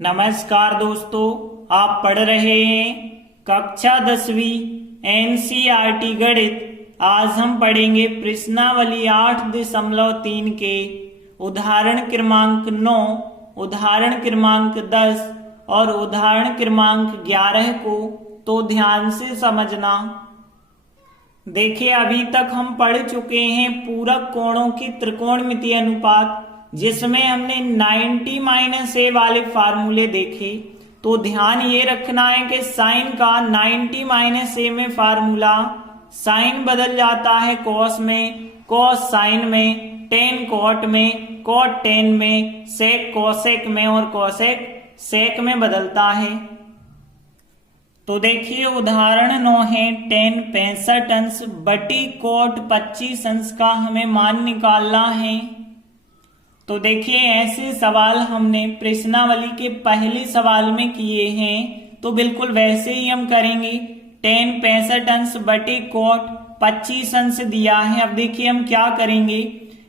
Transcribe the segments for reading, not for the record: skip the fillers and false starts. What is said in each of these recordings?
नमस्कार दोस्तों, आप पढ़ रहे हैं कक्षा 10वीं एनसीईआरटी गणित। आज हम पढ़ेंगे प्रश्नावली 8.3 के उदाहरण क्रमांक 9, उदाहरण क्रमांक 10 और उदाहरण क्रमांक 11 को। तो ध्यान से समझना। देखिए, अभी तक हम पढ़ चुके हैं पूरक कोणों की त्रिकोणमितीय अनुपात, जिसमें हमने 90 - a वाले फार्मूले देखे। तो ध्यान ये रखना है कि साइन का 90 - a में फार्मूला, साइन बदल जाता है कॉस में, कॉस साइन में, टेन कॉट में, कॉट टेन में, सेक कॉसेक में और कॉसेक सेक में बदलता है। तो देखिए, उदाहरण 9 है टेन 65 अंश बटी कॉट 25 अंश का हमें मान निकालना है। तो देखिए, ऐसे सवाल हमने प्रश्नावली के पहले सवाल में किए हैं, तो बिल्कुल वैसे ही हम करेंगे। टेन 65 अंश बटे कॉट 25 अंश दिया है। अब देखिए हम क्या करेंगे,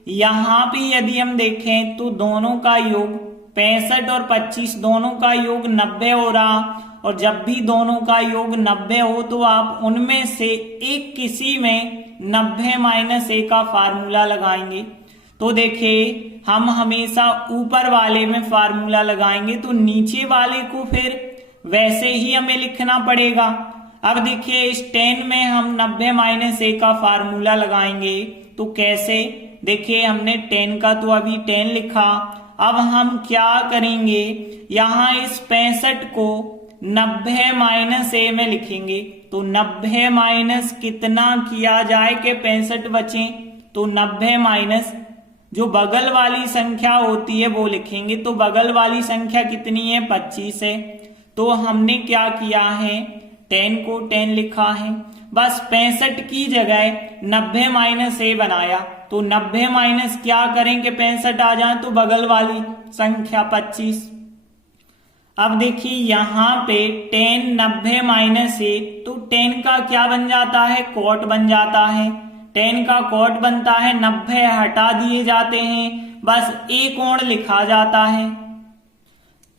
यहाँ पे यदि हम देखें तो दोनों का योग 65 और 25 दोनों का योग 90 हो रहा, और जब भी दोनों का योग 90 हो तो आप उनमें से एक किसी में 90 - a का फार्मूला लगाएंगे। तो देखिए, हम हमेशा ऊपर वाले में फार्मूला लगाएंगे, तो नीचे वाले को फिर वैसे ही हमें लिखना पड़ेगा। अब देखिए, इस 10 में हम 90 - a का फार्मूला लगाएंगे। तो कैसे, देखिए हमने 10 का तो अभी 10 लिखा। अब हम क्या करेंगे, यहाँ इस 65 को 90 - a में लिखेंगे। तो 90 माइनस कितना किया जाए कि 65 बचे, तो 90 - जो बगल वाली संख्या होती है वो लिखेंगे। तो बगल वाली संख्या कितनी है, 25 है। तो हमने क्या किया है, 10 को 10 लिखा है, बस 65 की जगह 90 - a बनाया। तो 90 माइनस क्या करें कि 65 आ जाए, तो बगल वाली संख्या 25। अब देखिए यहाँ पे 10 90 - a, तो 10 का क्या बन जाता है, कॉट बन जाता है। 10 का कॉट बनता है, 90 हटा दिए जाते हैं, बस एक कोण लिखा जाता है।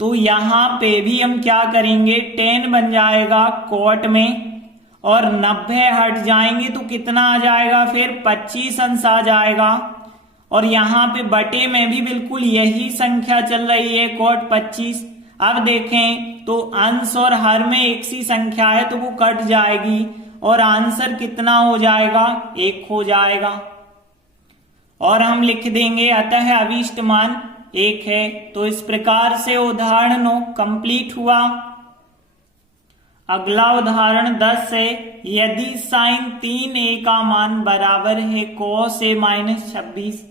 तो यहाँ पे भी हम क्या करेंगे, 10 बन जाएगा कॉट में और 90 हट जाएंगे तो कितना आ जाएगा, फिर 25 अंश आ जाएगा। और यहाँ पे बटे में भी बिल्कुल यही संख्या चल रही है, कॉट 25। अब देखें तो अंश और हर में एक सी संख्या है, तो वो कट जाएगी और आंसर कितना हो जाएगा, 1 हो जाएगा। और हम लिख देंगे अतः अभीष्ट मान 1 है। तो इस प्रकार से उदाहरण 9 कंप्लीट हुआ। अगला उदाहरण 10 है, यदि साइन 3a का मान बराबर है cos a - 26,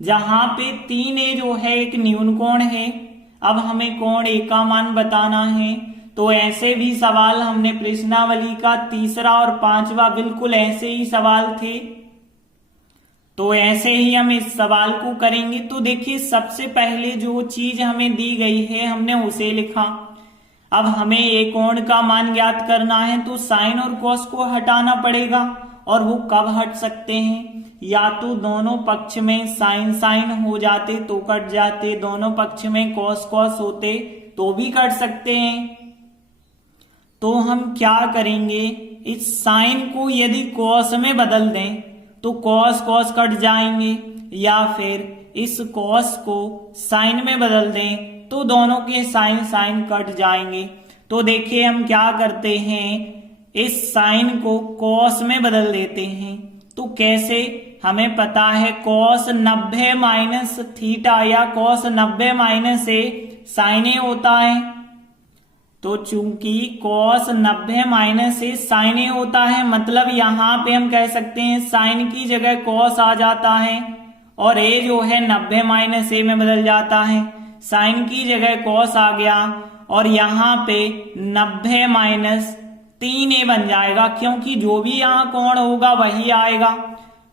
जहां पे 3a जो है एक न्यून कोण है। अब हमें कोण a का मान बताना है। तो ऐसे भी सवाल हमने प्रश्नावली का तीसरा और 5वां बिल्कुल ऐसे ही सवाल थे, तो ऐसे ही हम इस सवाल को करेंगे। तो देखिए, सबसे पहले जो चीज हमें दी गई है हमने उसे लिखा। अब हमें एक कोण का मान ज्ञात करना है, तो साइन और कॉस को हटाना पड़ेगा। और वो कब हट सकते हैं, या तो दोनों पक्ष में साइन साइन हो जाते तो कट जाते, दोनों पक्ष में कॉस कॉस होते तो भी कट सकते हैं। तो हम क्या करेंगे, इस साइन को यदि कॉस में बदल दें तो कॉस कॉस कट जाएंगे, या फिर इस कॉस को साइन में बदल दें तो दोनों के साइन साइन कट जाएंगे। तो देखिए हम क्या करते हैं, इस साइन को कॉस में बदल देते हैं। तो कैसे, हमें पता है कॉस 90 - थीटा या कॉस 90 - a साइन ए होता है। तो चूंकि cos 90 - a साइन ए होता है, मतलब यहाँ पे हम कह सकते हैं साइन की जगह cos आ जाता है और a जो है 90 - a में बदल जाता है। साइन की जगह cos आ गया और यहाँ पे 90 - 3a बन जाएगा, क्योंकि जो भी यहाँ कोण होगा वही आएगा।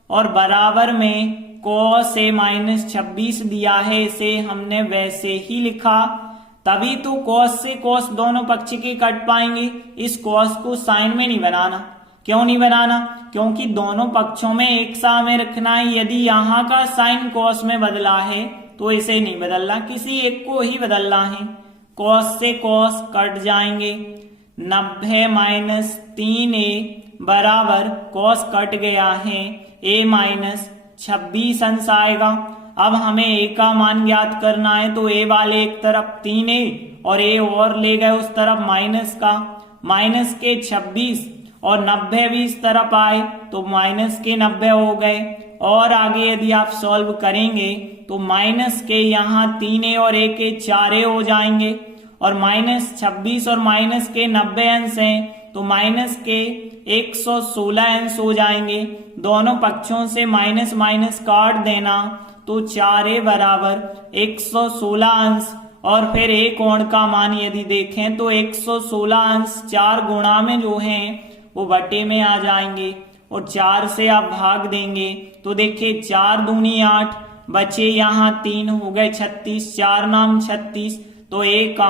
और बराबर में cos a - 26 दिया है, इसे हमने वैसे ही लिखा। तभी तो cos से cos दोनों पक्ष के कट पाएंगे। इस cos को साइन में नहीं बनाना। क्यों नहीं बनाना, क्योंकि दोनों पक्षों में एक सा में रखना है। यदि यहाँ का साइन cos में बदला है तो इसे नहीं बदलना, किसी एक को ही बदलना है। कॉस से कॉस कट जाएंगे, 90 माइनस 3a बराबर कॉस कट गया है a माइनस 26 अंश आएगा। अब हमें a का मान ज्ञात करना है, तो a वाले एक तरफ 3a और a और ले गए उस तरफ माइनस का, माइनस के 26 और 90 भी इस तरफ आए तो माइनस के 90 हो गए। और आगे यदि आप सॉल्व करेंगे तो माइनस के यहाँ 3a और a के 4a हो जाएंगे और माइनस 26 और माइनस के 90 अंश हैं तो माइनस के 116 अंश हो जाएंगे। दोनों पक्षों से माइनस माइनस काट देना तो 4a बराबर 116 अंश और फिर a कोण का मान यदि देखें तो 116 अंश 4 गुणा में जो है वो बटे में आ जाएंगे और 4 से आप भाग देंगे तो देखिए 4 दूनी 8 बचे यहाँ 3 हो गए 36, 4 नाम 36, तो a का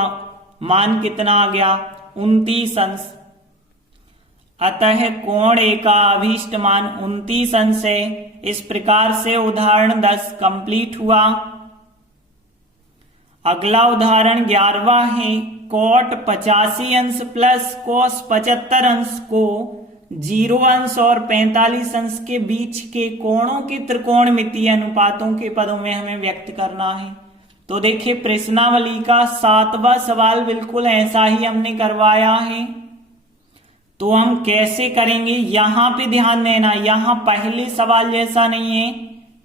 मान कितना आ गया 29 अंश। अतः कोण a का अभीष्ट मान 29 अंश है। इस प्रकार से उदाहरण 10 कंप्लीट हुआ। अगला उदाहरण 11वां है। कॉट 85 अंश प्लस कोस 75 अंश को 0 अंश और 45 अंश के बीच के कोणों के त्रिकोणमितीय अनुपातों के पदों में हमें व्यक्त करना है। तो देखिए प्रश्नावली का 7वां सवाल बिल्कुल ऐसा ही हमने करवाया है। तो हम कैसे करेंगे, यहां पे ध्यान देना, यहां पहले सवाल जैसा नहीं है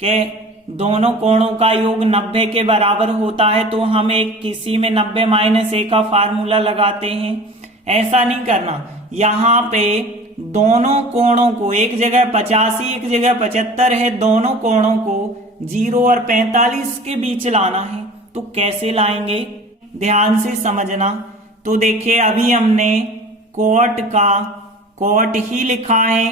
कि दोनों कोणों का योग 90 के बराबर होता है तो हम एक किसी में 90 माइनस a का फार्मूला लगाते हैं, ऐसा नहीं करना। यहाँ पे दोनों कोणों को, एक जगह 85 एक जगह 75 है, दोनों कोणों को 0 और 45 के बीच लाना है। तो कैसे लाएंगे ध्यान से समझना। तो देखिए अभी हमने कॉट का कॉट ही लिखा है,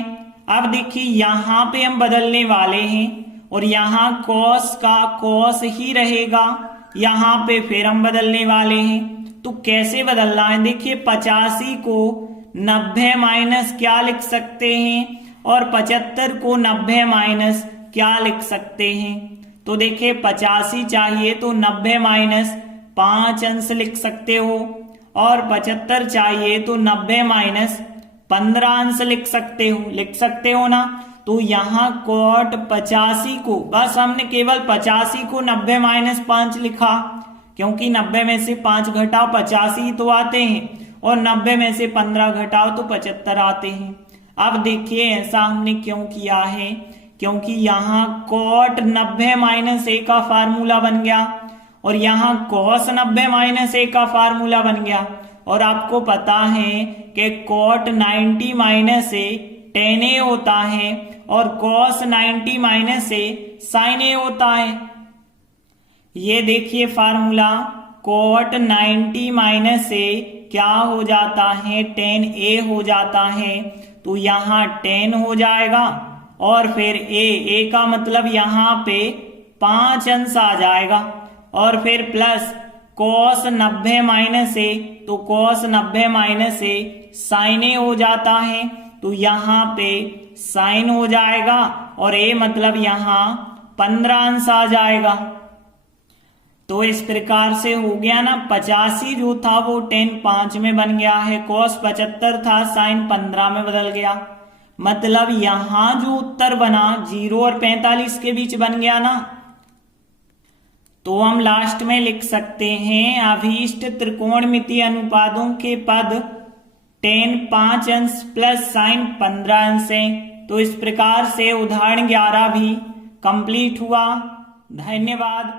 अब देखिए यहाँ पे हम बदलने वाले हैं और यहाँ कॉस का कॉस ही रहेगा, यहाँ पे फिर हम बदलने वाले हैं। तो कैसे बदलना है, देखिए 85 को 90 माइनस क्या लिख सकते हैं और 75 को 90 माइनस क्या लिख सकते हैं। तो देखिए 85 चाहिए तो 90 माइनस 5 अंश लिख सकते हो और 75 चाहिए तो 90 माइनस 15 अंश लिख सकते हो ना। तो यहाँ कॉट 85 को, बस हमने केवल 85 को 90 माइनस 5 लिखा क्योंकि 90 में से 5 घटाओ 85 तो आते हैं और 90 में से 15 घटाओ तो 75 आते हैं। अब देखिए ऐसा हमने क्यों किया है, क्योंकि यहाँ कॉट 90 माइनस a का फार्मूला बन गया और यहाँ कॉस 90 माइनस a का फार्मूला बन गया। और आपको पता है कि cot 90 minus a tan a होता है और cos 90 minus a sin a होता है। ये देखिए फार्मूला, कॉट 90 माइनस a क्या हो जाता है, tan a हो जाता है। तो यहाँ tan हो जाएगा और फिर a का मतलब यहाँ पे 5 अंश आ जाएगा और फिर प्लस कॉस 90 माइनस a, तो cos 90 minus a sine a हो जाता है। तो यहाँ पे साइन हो जाएगा और a मतलब यहाँ 15 अंश आ जाएगा। तो इस प्रकार से हो गया ना, 85 जो था वो tan 5 में बन गया है, कॉस 75 था साइन 15 में बदल गया। मतलब यहां जो उत्तर बना 0 और 45 के बीच बन गया ना। तो हम लास्ट में लिख सकते हैं अभीष्ट त्रिकोणमितीय अनुपातों के पद tan 5 अंश प्लस साइन 15 अंश है। तो इस प्रकार से उदाहरण 11 भी कंप्लीट हुआ। धन्यवाद।